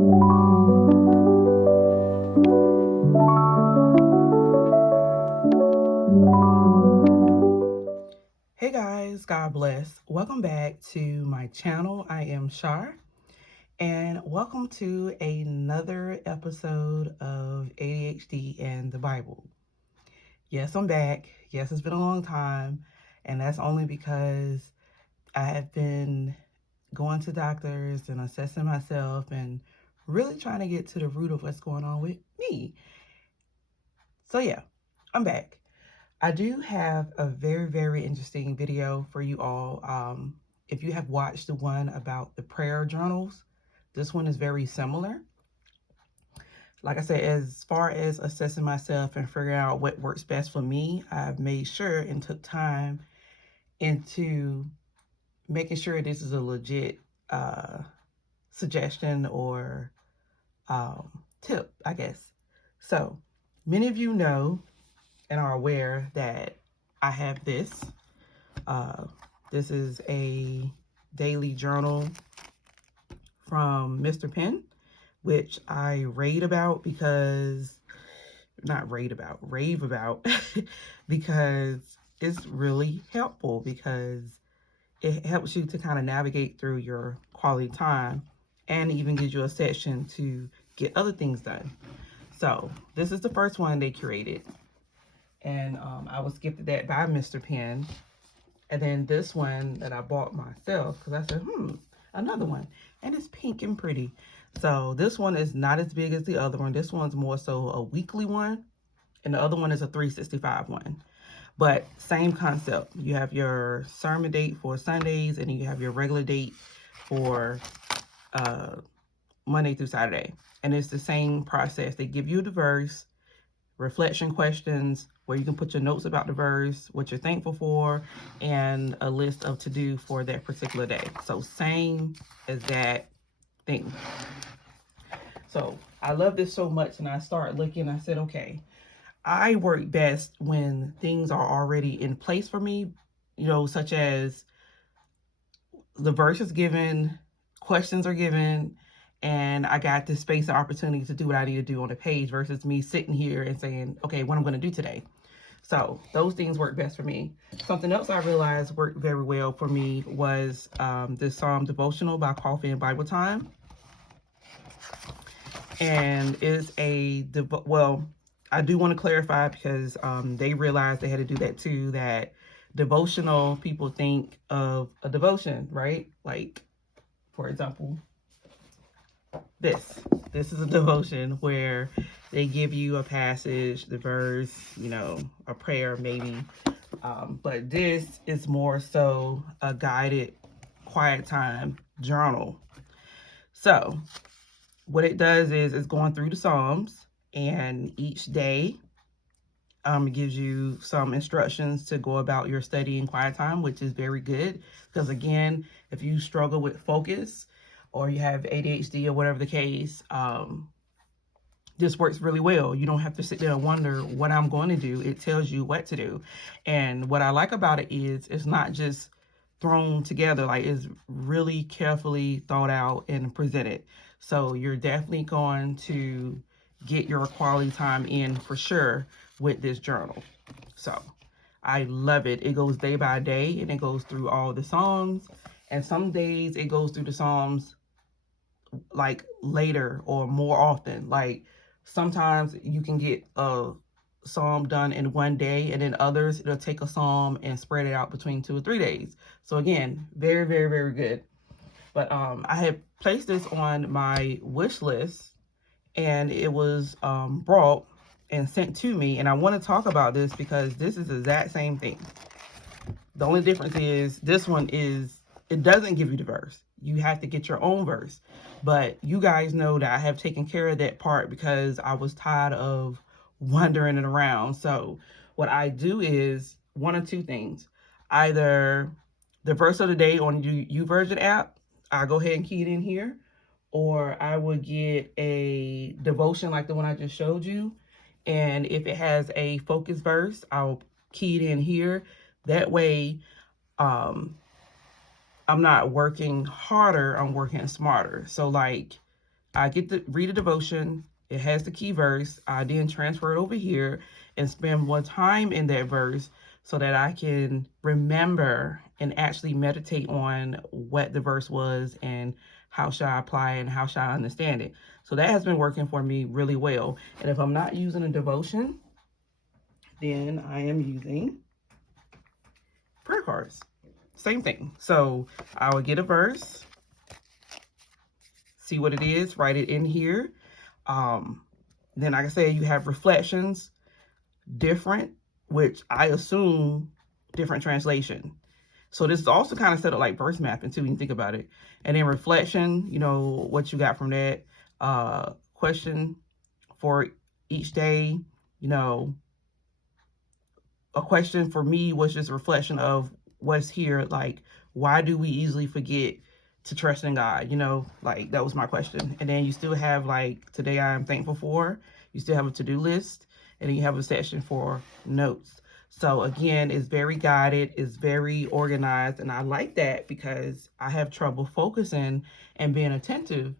Hey guys, God bless. Welcome back to my channel. I am Char, and welcome to another episode of ADHD and the Bible. Yes, I'm back. Yes, it's been a long time, and that's only because I have been going to doctors and assessing myself and really trying to get to the root of what's going on with me. So yeah, I'm back. I do have a very, very interesting video for you all. If you have watched the one about the prayer journals, this one is very similar. Like I said, as far as assessing myself and figuring out what works best for me, I've made sure and took time into making sure this is a legit suggestion or tip, I guess. So many of you know and are aware that I have this. This is a daily journal from Mr. Penn, which I rave about because because it's really helpful, because it helps you to kind of navigate through your quality time and even gives you a section to get other things done. So this is the first one they curated, and I was gifted that by Mr. Penn. And then this one that I bought myself, because I said, another one. And it's pink and pretty. So this one is not as big as the other one. This one's more so a weekly one. And the other one is a 365 one. But same concept. You have your sermon date for Sundays, and then you have your regular date for Monday through Saturday. And it's the same process. They give you the verse, reflection questions, where you can put your notes about the verse, what you're thankful for, and a list of to-do for that particular day. So same as that thing. So I love this so much, and I started looking, I said, okay, I work best when things are already in place for me, such as the verse is given, questions are given, and I got this space and opportunity to do what I need to do on the page versus me sitting here and saying, okay, what I'm going to do today. So those things work best for me. Something else I realized worked very well for me was this Psalm devotional by Coffee and Bible Time. And it's I do want to clarify, because they realized they had to do that too, that devotional, people think of a devotion, right? Like, for example, this is a devotion where they give you a passage, the verse, a prayer maybe, but this is more so a guided quiet time journal. So what it does is it's going through the Psalms, and each day it gives you some instructions to go about your study in quiet time, which is very good, because again, if you struggle with focus or you have ADHD or whatever the case, this works really well. You don't have to sit there and wonder what I'm going to do. It tells you what to do. And what I like about it is it's not just thrown together. Like, it's really carefully thought out and presented. So you're definitely going to get your quality time in for sure with this journal. So I love it. It goes day by day, and it goes through all the Psalms. And some days it goes through the Psalms like later or more often. Like, sometimes you can get a psalm done in one day, and then others it'll take a psalm and spread it out between 2 or 3 days. So again, very, very, very good. But I had placed this on my wish list, and it was brought and sent to me, and I want to talk about this because this is the exact same thing. The only difference is this one it doesn't give you the verse. You have to get your own verse. But you guys know that I have taken care of that part because I was tired of wandering it around. So what I do is one of two things. Either the verse of the day on YouVersion app, I'll go ahead and key it in here, or I would get a devotion like the one I just showed you. And if it has a focus verse, I'll key it in here. That way, I'm not working harder, I'm working smarter. So like, I get to read a devotion. It has the key verse. I then transfer it over here and spend more time in that verse so that I can remember and actually meditate on what the verse was and how should I apply it and how should I understand it. So that has been working for me really well. And if I'm not using a devotion, then I am using prayer cards. Same thing. So I would get a verse, see what it is, write it in here. Then, like I said, you have reflections, different, which I assume different translation. So this is also kind of set up like verse mapping too, when you think about it. And then reflection, you know, what you got from that. Question for each day, you know, a question for me was just a reflection of what's here. Like, why do we easily forget to trust in God? You know, like that was my question. And then you still have like, today I am thankful for. You still have a to-do list, and then you have a section for notes. So again, it's very guided, it's very organized, and I like that because I have trouble focusing and being attentive.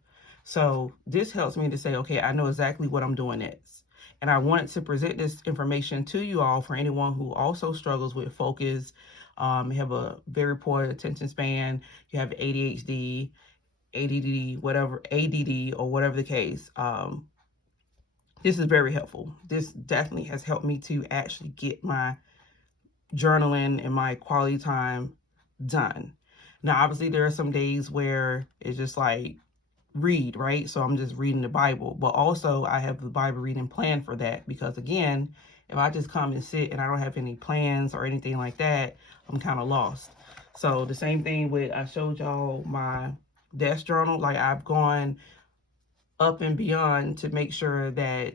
So this helps me to say, okay, I know exactly what I'm doing next. And I wanted to present this information to you all for anyone who also struggles with focus, have a very poor attention span, you have ADHD, ADD, whatever, ADD, or whatever the case. This is very helpful. This definitely has helped me to actually get my journaling and my quality time done. Now, obviously, there are some days where it's just like read, right? So I'm just reading the Bible, but also I have the Bible reading plan for that because, again, if I just come and sit and I don't have any plans or anything like that, I'm kind of lost. So the same thing with, I showed y'all my desk journal. Like, I've gone up and beyond to make sure that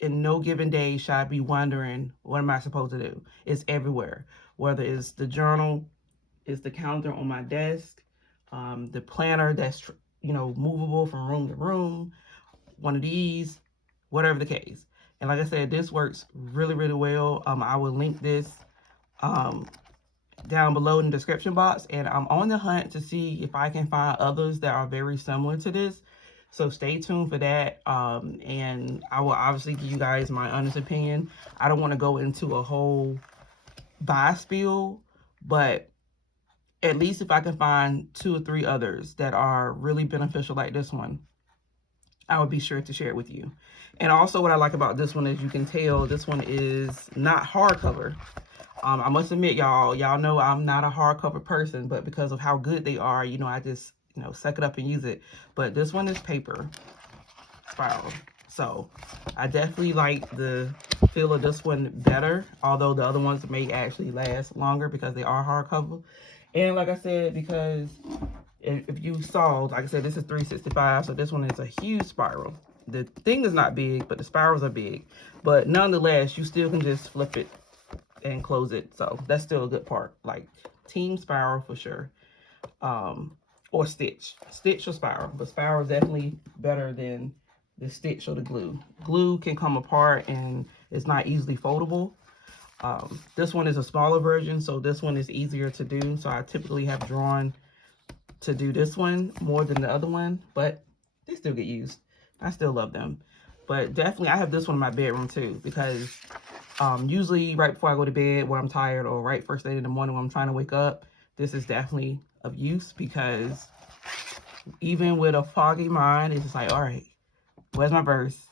in no given day should I be wondering, what am I supposed to do? It's everywhere, whether it's the journal, it's the calendar on my desk, the planner that's, you know, movable from room to room, one of these, whatever the case. And like I said, this works really, really well. I will link this down below in the description box, and I'm on the hunt to see if I can find others that are very similar to this. So stay tuned for that. And I will obviously give you guys my honest opinion. I don't want to go into a whole buy spiel, but at least if I can find 2 or 3 others that are really beneficial like this one, I would be sure to share it with you. And also what I like about this one is, you can tell this one is not hardcover. I must admit, y'all know I'm not a hardcover person, but because of how good they are, you know, I just, you know, suck it up and use it. But this one is paper spiral. So I definitely like the feel of this one better, although the other ones may actually last longer because they are hardcover. And like I said, because if you saw, like I said, this is 365, so this one is a huge spiral. The thing is not big, but the spirals are big. But nonetheless, you still can just flip it and close it. So that's still a good part. Like team spiral for sure. Or stitch or spiral, but spiral is definitely better than the stitch or the glue. Glue can come apart and it's not easily foldable. This one is a smaller version, so this one is easier to do. So I typically have drawn to do this one more than the other one, but they still get used. I still love them. But definitely I have this one in my bedroom too, because usually right before I go to bed when I'm tired, or right first thing in the morning when I'm trying to wake up, this is definitely of use, because even with a foggy mind, it's just like, all right, where's my verse?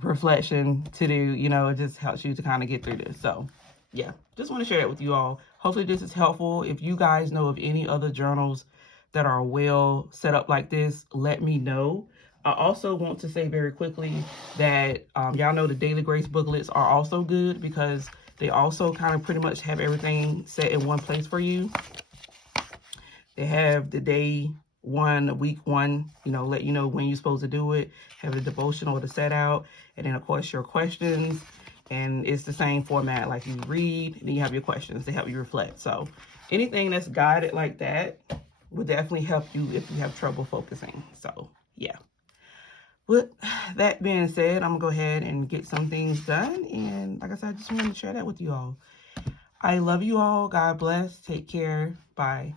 Reflection to do, you know, it just helps you to kind of get through this. So yeah, just want to share that with you all. Hopefully this is helpful. If you guys know of any other journals that are well set up like this, let me know. I also want to say very quickly that y'all know the Daily Grace booklets are also good, because they also kind of pretty much have everything set in one place for you. They have the day one, week one, you know, let you know when you're supposed to do it, have the devotional to set out, and then of course your questions. And it's the same format, like you read, and then you have your questions to help you reflect. So anything that's guided like that would definitely help you if you have trouble focusing. So yeah. With that being said, I'm gonna go ahead and get some things done. And like I said, I just wanted to share that with you all. I love you all. God bless. Take care. Bye.